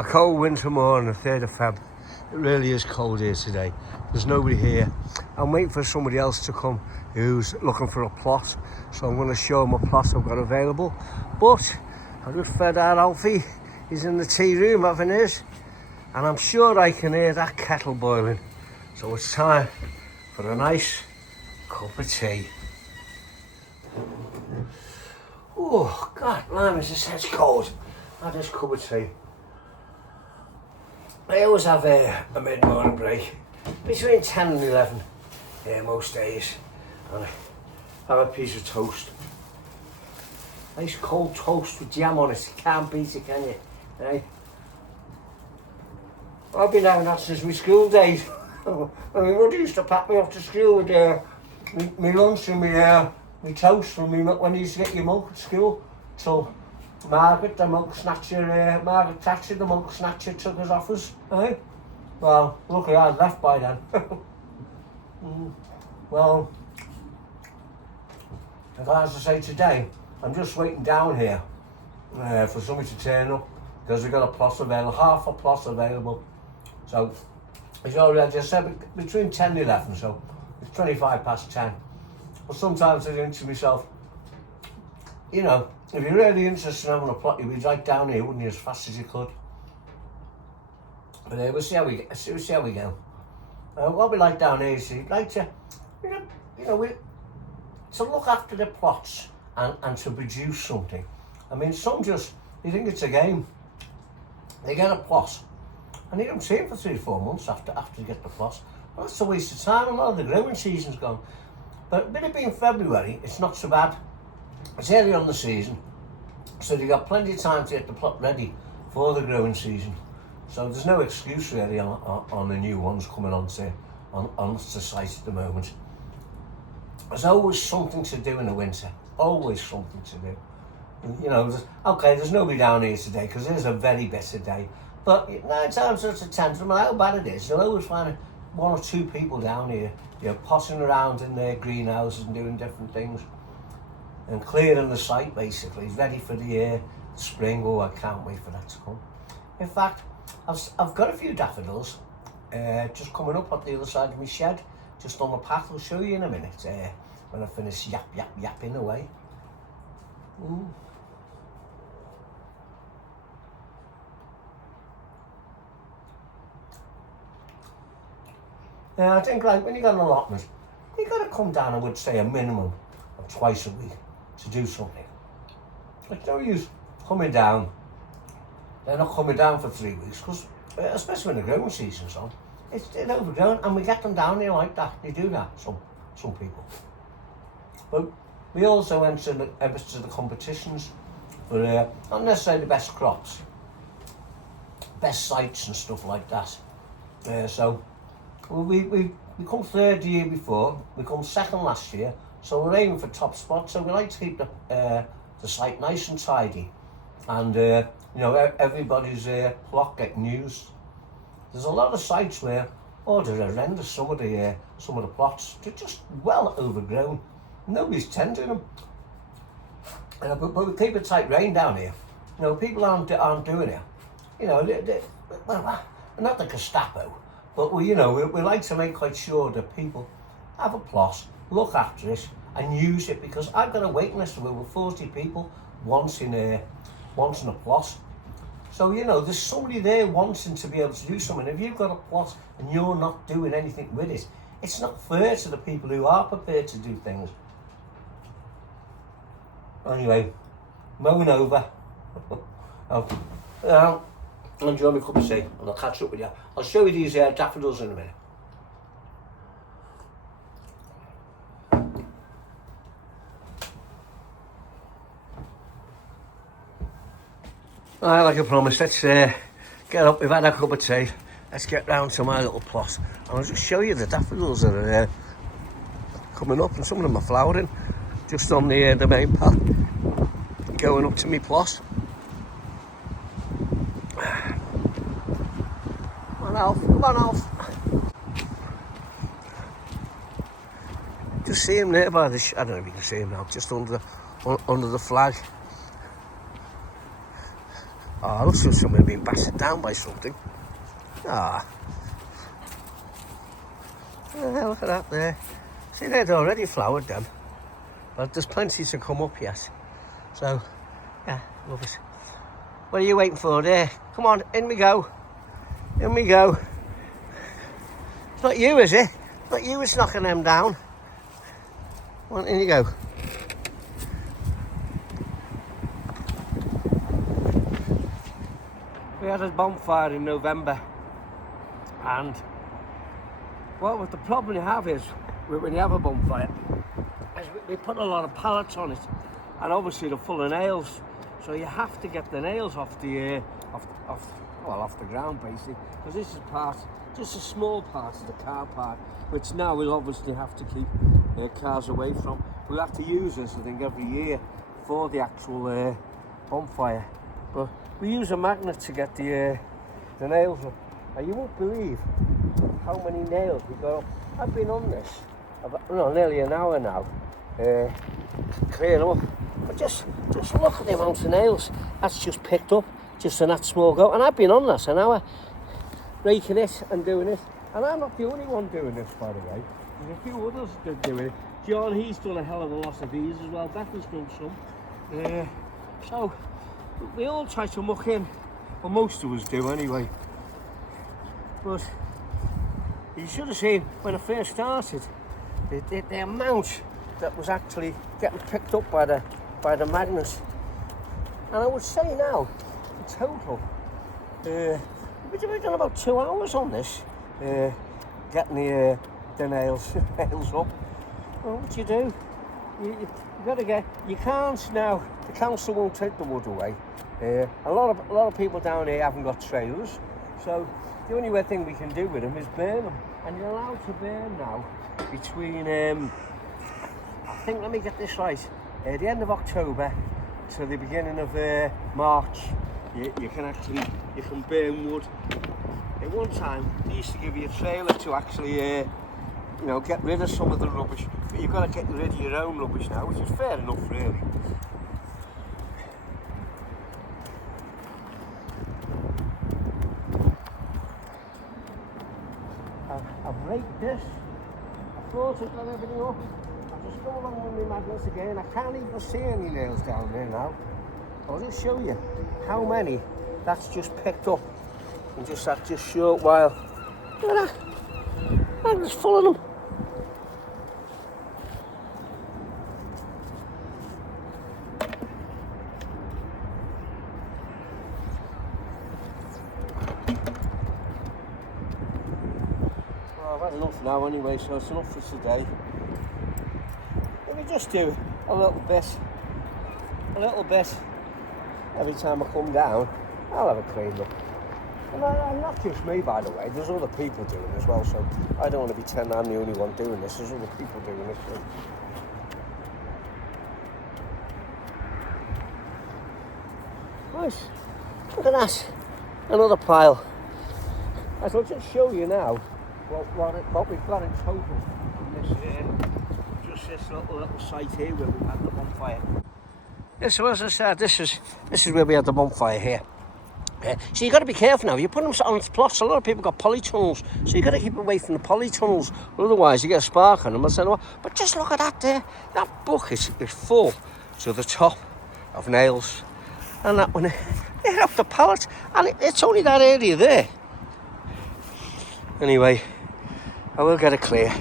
A cold winter morning, the 3rd of Feb. It really is cold here today. There's nobody here. I'm waiting for somebody else to come who's looking for a plot. So I'm going to show him a plot I've got available. But I just fed out Alfie. He's in the tea room having his. And I'm sure I can hear that kettle boiling. So it's time for a nice cup of tea. Oh, God, blimey, this is cold. Have this cup of tea. I always have a mid-morning break between 10 and 11 most days, and I have a piece of toast. Nice cold toast with jam on it. You can't beat it, can you? Hey? I've been having that since my school days. My mother used to pack me off to school with my lunch and my toast from when you used to get your milk at school. So Margaret, the milk snatcher, Margaret Thatcher, the milk snatcher, took us off us. Eh? Well, luckily I'd left by then. Well, as I say today, I'm just waiting down here for somebody to turn up because we've got a plot available, half a plot available. So it's already, I just said, between 10 and 11, so it's 25 past 10. But sometimes I think to myself, you know, if you're really interested in having a plot, you'd be right down here, wouldn't you, as fast as you could. But we'll see how we go. What we like down here is we'd like to, to look after the plots and to produce something. I mean, some just, they think it's a game. They get a plot, and they don't see it for 3 or 4 months after they get the plot. Well, that's a waste of time. A lot of the growing season's gone. But with it being February, it's not so bad. It's early on the season, so they've got plenty of time to get the plot ready for the growing season. So there's no excuse really on the new ones coming onto site at the moment. There's always something to do in the winter, always something to do. You know, there's nobody down here today because it is a very bitter day. But 9 times out of 10, no matter how bad it is, you'll always find 1 or 2 people down here, potting around in their greenhouses and doing different things. And clearing the site basically, ready for the spring. Oh, I can't wait for that to come. In fact, I've got a few daffodils just coming up at the other side of my shed, just on the path. I'll show you in a minute when I finish yapping away. I think like when you got an allotment, you got to come down, I would say, a minimum of twice a week to do something. It's no use coming down. They're not coming down for 3 weeks because, especially when the growing season's on, it's overgrown, and we get them down here like that. They do that, some people. But we also enter the competitions for not necessarily the best crops, best sites and stuff like that. So we come 3rd the year before, we come 2nd last year, so we're aiming for top spot. So we like to keep the site nice and tidy, and everybody's plot getting used. There's a lot of sites where they're horrendous. Some of the plots, they're just well overgrown. Nobody's tending them. But we keep a tight rein down here. People aren't doing it. Well, not the Gestapo, but we like to make quite sure that people have a plot, look after it, and use it, because I've got a waiting list of over 40 people wanting a plot. So there's somebody there wanting to be able to do something. If you've got a plot and you're not doing anything with it, it's not fair to the people who are prepared to do things. Anyway, mowing over. I'll enjoy my cup of tea and I'll catch up with you. I'll show you these daffodils in a minute. Alright, like I promised, let's get up. We've had a cup of tea. Let's get round to my little plot. And I'll just show you the daffodils that are coming up, and some of them are flowering just on the main path going up to my plot. Come on, Alf. Come on, Alf. Just see him there by the... I don't know if you can see him now. Just under the flag. Oh, looks like somebody being battered down by something. Ah. Yeah, look at that there. See, they'd already flowered them. But there's plenty to come up yet. So, yeah, love it. What are you waiting for there? Come on, in we go. In we go. It's not you, is it? Not you that's knocking them down. Come on, in you go. We had a bonfire in November, and well, the problem you have is when you have a bonfire, is we put a lot of pallets on it, and obviously they're full of nails, so you have to get the nails off the ground basically, because this is just a small part of the car park, which now we'll obviously have to keep cars away from. We'll have to use this, I think, every year for the actual bonfire, but we use a magnet to get the nails up, and you won't believe how many nails we got up. I've been on this about, nearly an hour now, clearing up. But just look at the amount of nails that's just picked up, just in that small go. And I've been on this an hour, raking it and doing it. And I'm not the only one doing this, by the way. There's a few others that are doing it. John, he's done a hell of a lot of these as well. Becca's done some. So we all try to muck in. Well, most of us do anyway. But you should have seen when I first started the amount that was actually getting picked up by the magnets. And I would say now, in total, we've done about 2 hours on this, getting the nails up. Well, what do? You got to get. You can't now. The council won't take the wood away. A lot of people down here haven't got trailers, so the only thing we can do with them is burn them. And you're allowed to burn now between, I think, let me get this right, the end of October to the beginning of March. You can burn wood. At one time, they used to give you a trailer to actually, get rid of some of the rubbish. But you've got to get rid of your own rubbish now, which is fair enough, really. I've raked this. I thought I'd got everything up. I've just come along with my magnets again. I can't even see any nails down there now. I'll just show you how many that's just picked up in just that short while. Look at that. I'm just full of them. Well, I've had enough now anyway, so it's enough for today. Let me just do a little bit every time I come down. I'll have a clean up. And not just me, by the way, there's other people doing it as well, so I don't want to pretend I'm the only one doing this. There's other people doing it too. Right, look at that, another pile. I shall just show you now what we've got in total on this, just this little site here where we've had the bonfire. Yeah, so as I said, this is where we had the bonfire here. So you got to be careful now. You put them on plots. A lot of people got polytunnels, so you got to keep away from the polytunnels. Otherwise, you get a spark on them. But just look at that there. That bucket is full to the top of nails, and that one, they hit up the pallet, and it's only that area there. Anyway, I will get it clear.